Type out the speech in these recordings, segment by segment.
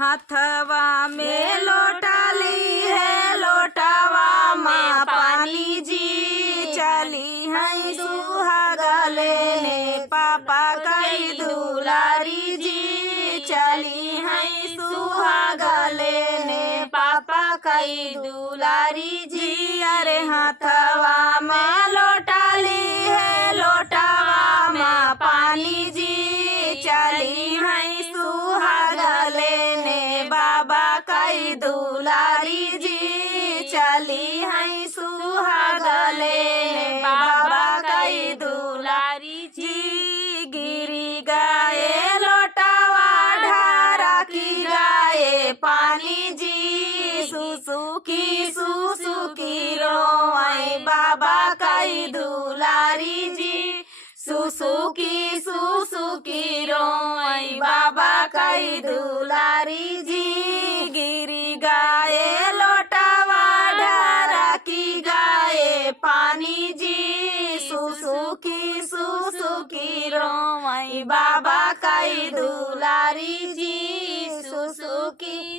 हाथवा में लोटाली है लोटावा माँ पानी जी, चली है सुहागा लेने पापा कई दुलारी जी, चली है सुहागा लेने पापा कई दुलारी जी। अरे हाथवा में लोटाली है लोटावा माँ पानी जी, चली है सुहागा लेने बाबा कई दुलारी जी, चली है सुहागा लेने बाबा कई दुलारी जी। गिरी गाए लोटावा ढारा की गाए पानी जी, सुसुकी रोए बाबा कई दुलारी जी, सुसुकी रोए बाबा कई दुलारी जी। गिरी गाए लोटावा ढारा की गाए पानी जी, सुसुकी रोए बाबा कई दुलारी जी, सुसुकी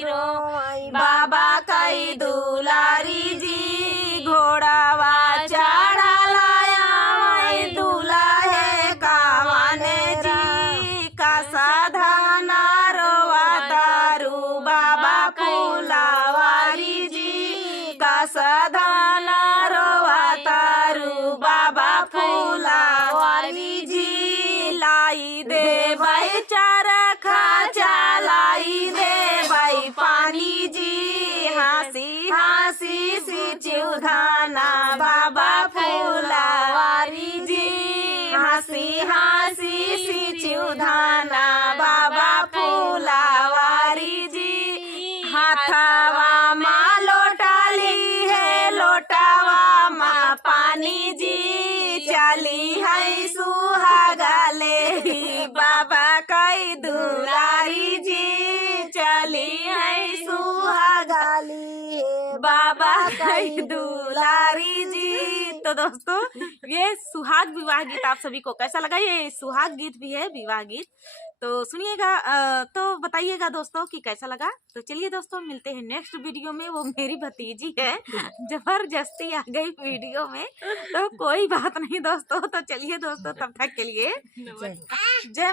रोए बाबा कई दुलारी जी। घोड़ावा चढ़ा लाया दूल्हा है कावाने जी, का साधाना रोवा तारू बाबा फूलावारी जी, का साधाना रोवा तारू बाबा फूलावारी जी। लाई दे भाई चरखा चलाई दे भाई पानी जी, हंसी सी चिउधाना बाबा फूलावारी जी, हंसी सी चिउधाना बाबा फूलावारी जी। हाथावा माँ लोटाली है लोटावा माँ पानी जी, चली है सुहागा ले बाबा कई दुलारी जी, चली है सुहागा ले बाबा कई दुलारी जी। तो दोस्तों ये सुहाग विवाह गीत आप सभी को कैसा लगा? ये सुहाग गीत भी है, विवाह गीत, तो सुनिएगा, तो बताइएगा दोस्तों कि कैसा लगा। तो चलिए दोस्तों मिलते हैं नेक्स्ट वीडियो में। वो मेरी भतीजी है, जबरदस्ती आ गई वीडियो में, तो कोई बात नहीं दोस्तों। तो चलिए दोस्तों तब तक के लिए जय माता।